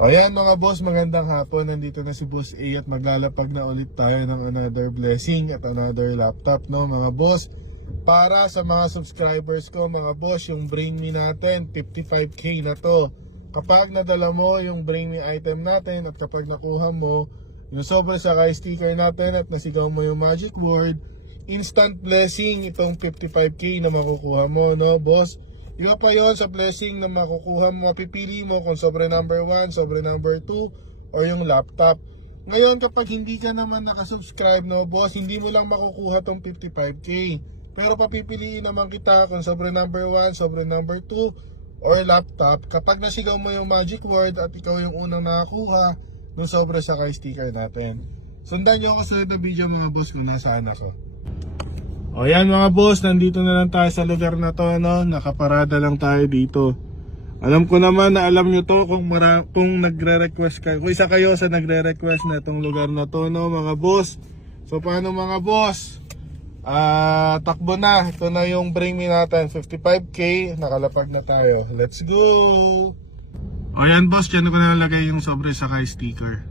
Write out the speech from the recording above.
Ayan mga boss, magandang hapon. Nandito na si Boss A at maglalapag na ulit tayo ng another blessing at another laptop, no mga boss. Para sa mga subscribers ko mga boss, yung Bring Me natin 55k na to. Kapag nadala mo yung Bring Me item natin at kapag nakuha mo yung Sobrang Sakay sticker natin at nasigaw mo yung magic word, instant blessing itong 55k na makukuha mo, no boss. Iba pa yon sa blessing na makukuha mo, mapipili mo kung sobre number 1, sobre number 2, or yung laptop. Ngayon kapag hindi ka naman nakasubscribe, no boss, hindi mo lang makukuha tong 55k. Pero papipiliin naman kita kung sobre number 1, sobre number 2, or laptop kapag nasigaw mo yung magic word at ikaw yung unang nakakuha ng Sobrang Sakay sticker natin. Sundan nyo ako sa video mga boss kung nasaan ako. O yan mga boss, nandito na lang tayo sa lugar na to, no? Nakaparada lang tayo dito. Alam ko naman na alam nyo to kung nagre-request kayo, kung isa kayo sa nagre-request na itong lugar na to, no mga boss. So paano mga boss? Takbo na, ito na yung Bring Me natin, 55k, nakalapag na tayo. Let's go! O yan boss, dyan ko na nalagay yung Sobrang Sakay sticker.